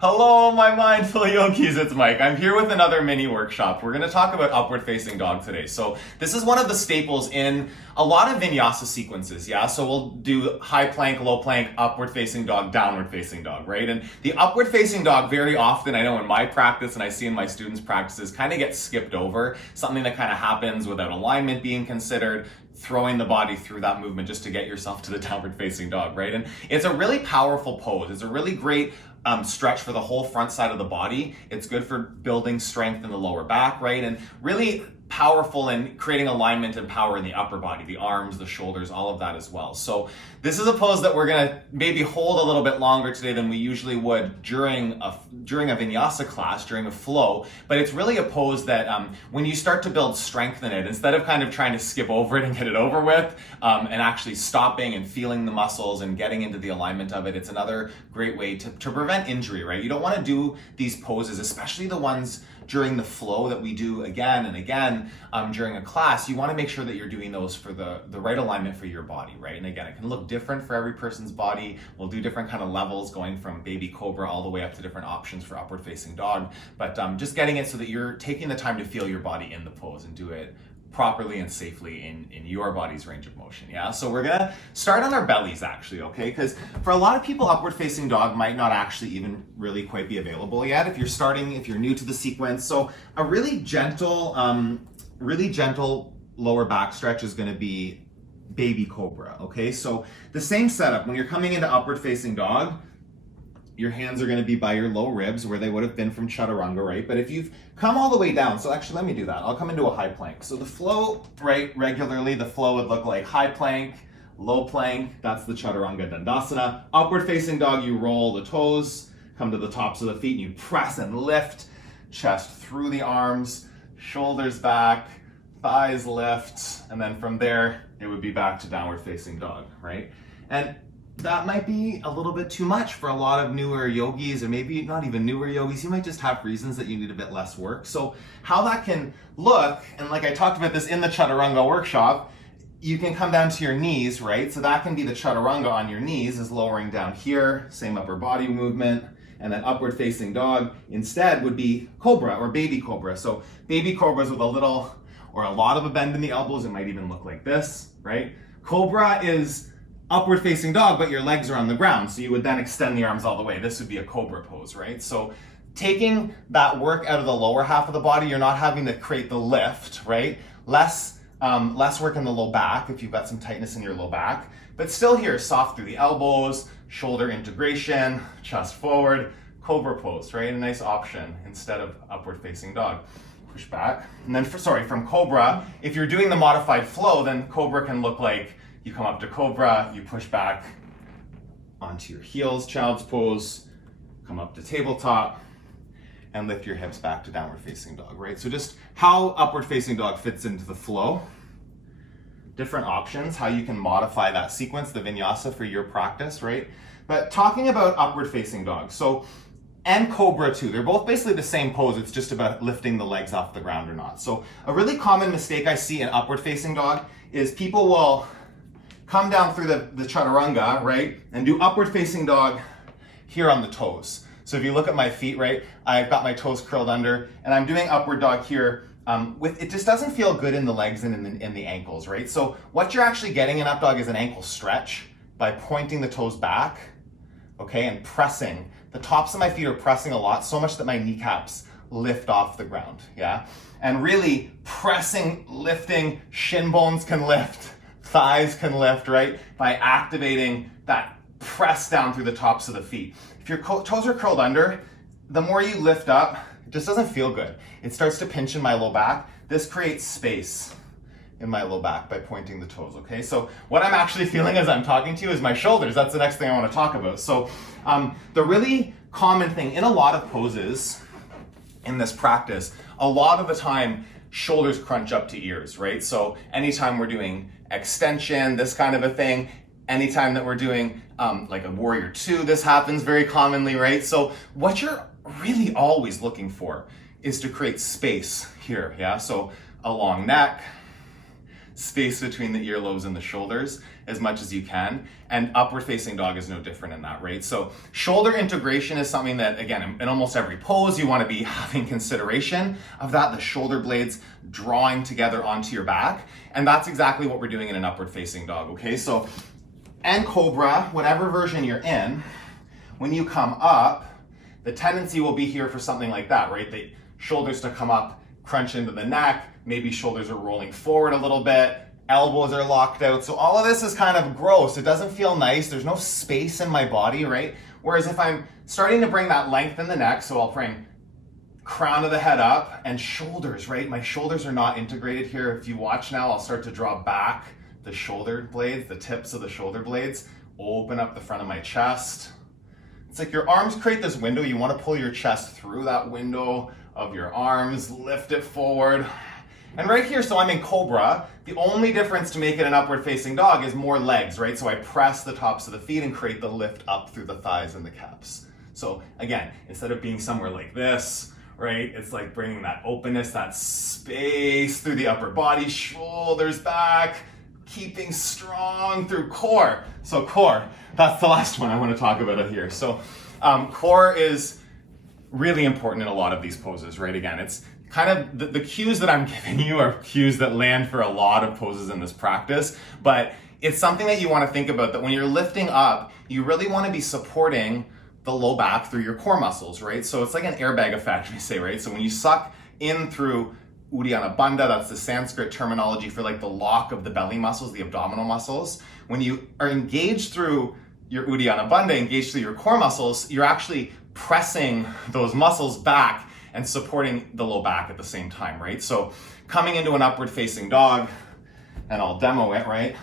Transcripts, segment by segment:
Hello, my mindful yogis, it's Mike. I'm here with another mini workshop. We're going to talk about upward facing dog today. So this is one of the staples in a lot of vinyasa sequences, yeah? So we'll do high plank, low plank, upward facing dog, downward facing dog, right? And the upward facing dog very often, I know in my practice and I see in my students' practices, kind of gets skipped over. Something that kind of happens without alignment being considered, throwing the body through that movement just to get yourself to the downward facing dog, right? And it's a really powerful pose. It's a really great stretch for the whole front side of the body. It's good for building strength in the lower back, right? And really powerful in creating alignment and power in the upper body, the arms, the shoulders, all of that as well. So this is a pose that we're gonna maybe hold a little bit longer today than we usually would during a vinyasa class, during a flow, but it's really a pose that when you start to build strength in it, instead of kind of trying to skip over it and get it over with, and actually stopping and feeling the muscles and getting into the alignment of it, it's another great way to prevent injury, right? You don't wanna do these poses, especially the ones during the flow that we do again and again during a class. You want to make sure that you're doing those for the right alignment for your body, right? And again, it can look different for every person's body. We'll do different kind of levels going from baby cobra all the way up to different options for upward facing dog. But just getting it so that you're taking the time to feel your body in the pose and do it properly and safely in your body's range of motion, yeah? So we're gonna start on our bellies actually, okay? Because for a lot of people, upward facing dog might not actually even really quite be available yet if you're new to the sequence. So a really gentle lower back stretch is gonna be baby cobra, okay? So the same setup, when you're coming into upward facing dog, your hands are going to be by your low ribs where they would have been from chaturanga, right? But if you've come all the way down, so actually let me do that. I'll come into a high plank. So the flow, right, regularly, the flow would look like high plank, low plank, that's the chaturanga dandasana. Upward facing dog, you roll the toes, come to the tops of the feet, and you press and lift, chest through the arms, shoulders back, thighs lift, and then from there, it would be back to downward facing dog, right? And that might be a little bit too much for a lot of newer yogis, or maybe not even newer yogis. You might just have reasons that you need a bit less work. So how that can look, and like I talked about this in the chaturanga workshop, you can come down to your knees, right? So that can be the chaturanga on your knees, is lowering down here, same upper body movement, and then upward facing dog instead would be cobra or baby cobra. So baby cobras with a little or a lot of a bend in the elbows. It might even look like this, right? Cobra is upward facing dog, but your legs are on the ground. So you would then extend the arms all the way. This would be a cobra pose, right? So taking that work out of the lower half of the body, you're not having to create the lift, right? Less work in the low back if you've got some tightness in your low back, but still here, soft through the elbows, shoulder integration, chest forward, cobra pose, right? A nice option instead of upward facing dog. Push back. And then from cobra, if you're doing the modified flow, then cobra can look like you come up to cobra, you push back onto your heels, child's pose, come up to tabletop, and lift your hips back to downward facing dog, right? So just how upward facing dog fits into the flow, different options, how you can modify that sequence, the vinyasa for your practice, right? But talking about upward facing dog, and cobra too, they're both basically the same pose, it's just about lifting the legs off the ground or not. So a really common mistake I see in upward facing dog is people will come down through the chaturanga, right? And do upward facing dog here on the toes. So if you look at my feet, right? I've got my toes curled under and I'm doing upward dog here. It just doesn't feel good in the legs and in the ankles, right? So what you're actually getting in up dog is an ankle stretch by pointing the toes back, okay? And pressing. The tops of my feet are pressing a lot, so much that my kneecaps lift off the ground, yeah? And really pressing, lifting, shin bones can lift, thighs can lift, right? By activating that press down through the tops of the feet. If your toes are curled under, the more you lift up, it just doesn't feel good. It starts to pinch in my low back. This creates space in my low back by pointing the toes, okay? So what I'm actually feeling as I'm talking to you is my shoulders. That's the next thing I want to talk about. So the really common thing in a lot of poses in this practice, a lot of the time, shoulders crunch up to ears, right? So anytime we're doing extension, this kind of a thing, anytime that we're doing like a warrior two, this happens very commonly, right? So what you're really always looking for is to create space here, yeah? So a long neck, space between the earlobes and the shoulders as much as you can. And upward facing dog is no different in that, right? So shoulder integration is something that, again, in almost every pose, you want to be having consideration of that, the shoulder blades drawing together onto your back. And that's exactly what we're doing in an upward facing dog, okay? So, and cobra, whatever version you're in, when you come up, the tendency will be here for something like that, right? The shoulders to come up, crunch into the neck, maybe shoulders are rolling forward a little bit, elbows are locked out. So all of this is kind of gross. It doesn't feel nice. There's no space in my body, right? Whereas if I'm starting to bring that length in the neck, so I'll bring crown of the head up and shoulders, right? My shoulders are not integrated here. If you watch now, I'll start to draw back the shoulder blades, the tips of the shoulder blades, open up the front of my chest. It's like your arms create this window. You want to pull your chest through that window of your arms, lift it forward. And right here, so I'm in cobra. The only difference to make it an upward facing dog is more legs, right? So I press the tops of the feet and create the lift up through the thighs and the calves. So again, instead of being somewhere like this, right? It's like bringing that openness, that space through the upper body, shoulders back, keeping strong through core. So core, that's the last one I want to talk about here. So core is really important in a lot of these poses, right? Again, it's kind of the cues that I'm giving you are cues that land for a lot of poses in this practice, but it's something that you want to think about, that when you're lifting up, you really want to be supporting the low back through your core muscles, right? So it's like an airbag effect, we say, right? So when you suck in through Uddiyana Bandha, that's the Sanskrit terminology for like the lock of the belly muscles, the abdominal muscles. When you are engaged through your Uddiyana Bandha, engaged through your core muscles, you're actually pressing those muscles back and supporting the low back at the same time, right? So coming into an upward facing dog, and I'll demo it, right?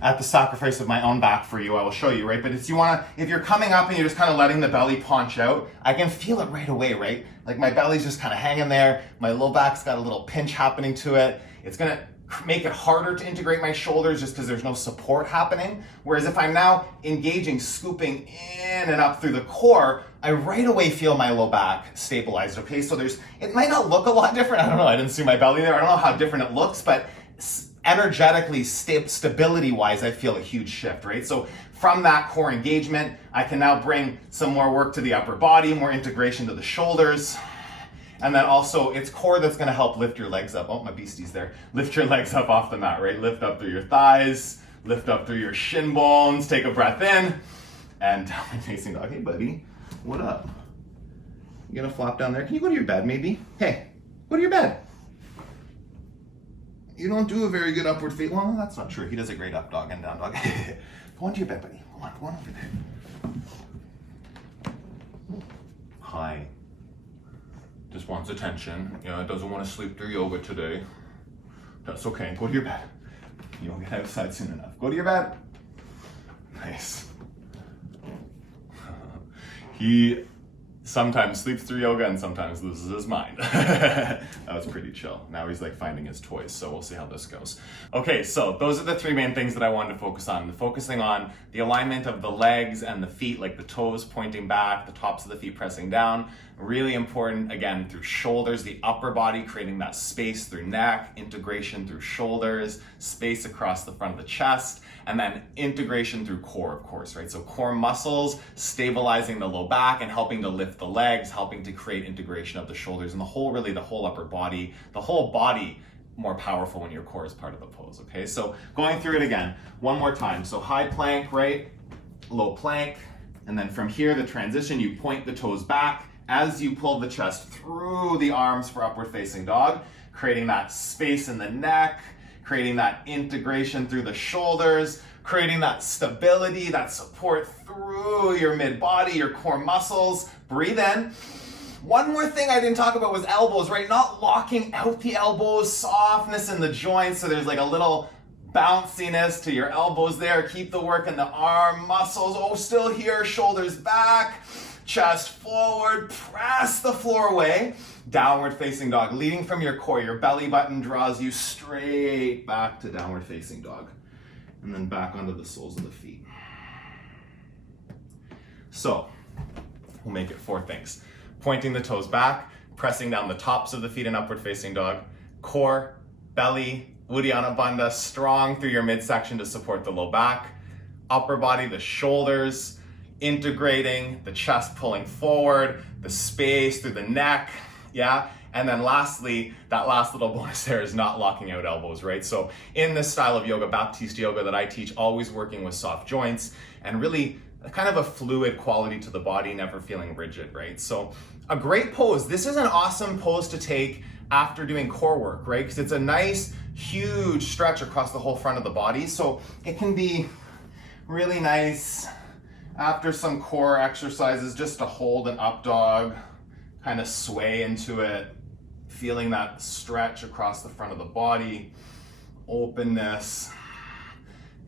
At the sacrifice of my own back for you, I will show you, right? But if you're coming up and you're just kind of letting the belly paunch out, I can feel it right away, right? Like my belly's just kind of hanging there. My low back's got a little pinch happening to it. It's gonna make it harder to integrate my shoulders just because there's no support happening. Whereas if I'm now engaging, scooping in and up through the core, I right away feel my low back stabilized, okay? So it might not look a lot different. I don't know, I didn't see my belly there. I don't know how different it looks, but energetically, stability-wise, I feel a huge shift, right? So from that core engagement, I can now bring some more work to the upper body, more integration to the shoulders. And then also, it's core that's gonna help lift your legs up. Oh, my beastie's there. Lift your legs up off the mat, right? Lift up through your thighs, lift up through your shin bones, take a breath in, and downward facing dog. Hey, buddy, what up? You gonna flop down there? Can you go to your bed, maybe? Hey, go to your bed. You don't do a very good upward face. Well, that's not true. He does a great up dog and down dog. Go on to your bed, buddy. Go on over there. Hi. Just wants attention. Yeah, doesn't want to sleep through yoga today. That's okay. Go to your bed. You won't get outside soon enough. Go to your bed. Nice. He sometimes sleeps through yoga and sometimes loses his mind. That was pretty chill. Now he's like finding his toys, so we'll see how this goes. Okay, so those are the three main things that I wanted to focus on. Focusing on the alignment of the legs and the feet, like the toes pointing back, the tops of the feet pressing down. Really important, again, through shoulders, the upper body, creating that space through neck, integration through shoulders, space across the front of the chest, and then integration through core, of course, right? So core muscles, stabilizing the low back and helping to lift the legs, helping to create integration of the shoulders and the whole upper body, the whole body more powerful when your core is part of the pose, okay? So going through it again, one more time. So high plank, right? Low plank. And then from here, the transition, you point the toes back as you pull the chest through the arms for upward facing dog, creating that space in the neck, creating that integration through the shoulders, creating that stability, that support through your mid-body, your core muscles. Breathe in. One more thing I didn't talk about was elbows, right? Not locking out the elbows, softness in the joints, so there's like a little bounciness to your elbows there. Keep the work in the arm muscles. Oh, still here, shoulders back, chest forward, press the floor away. Downward facing dog, leading from your core. Your belly button draws you straight back to downward facing dog. And then back onto the soles of the feet. So, we'll make it 4 things. Pointing the toes back, pressing down the tops of the feet in upward facing dog, core, belly, Uddiyana Bandha, strong through your midsection to support the low back. Upper body, the shoulders, integrating, the chest pulling forward, the space through the neck, yeah? And then lastly, that last little bonus there is not locking out elbows, right? So in this style of yoga, Baptiste yoga that I teach, always working with soft joints and really kind of a fluid quality to the body, never feeling rigid, right? So a great pose. This is an awesome pose to take after doing core work, right? Because it's a nice, huge stretch across the whole front of the body. So it can be really nice after some core exercises just to hold an up dog, kind of sway into it, feeling that stretch across the front of the body, openness.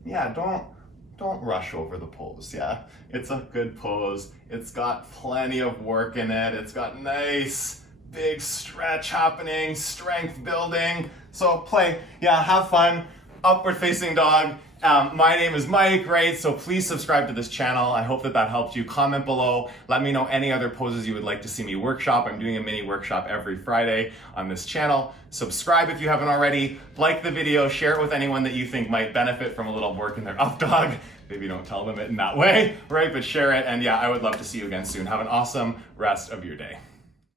Yeah, don't rush over the pose, yeah? It's a good pose. It's got plenty of work in it. It's got nice, big stretch happening, strength building. So play, yeah, have fun. Upward facing dog. My name is Mike, right? So please subscribe to this channel. I hope that helped you. Comment below. Let me know any other poses you would like to see me workshop. I'm doing a mini workshop every Friday on this channel. Subscribe if you haven't already. Like the video, share it with anyone that you think might benefit from a little work in their up dog. Maybe don't tell them it in that way, right? But share it. And yeah, I would love to see you again soon. Have an awesome rest of your day.